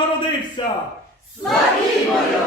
Ісус народився! Славімо!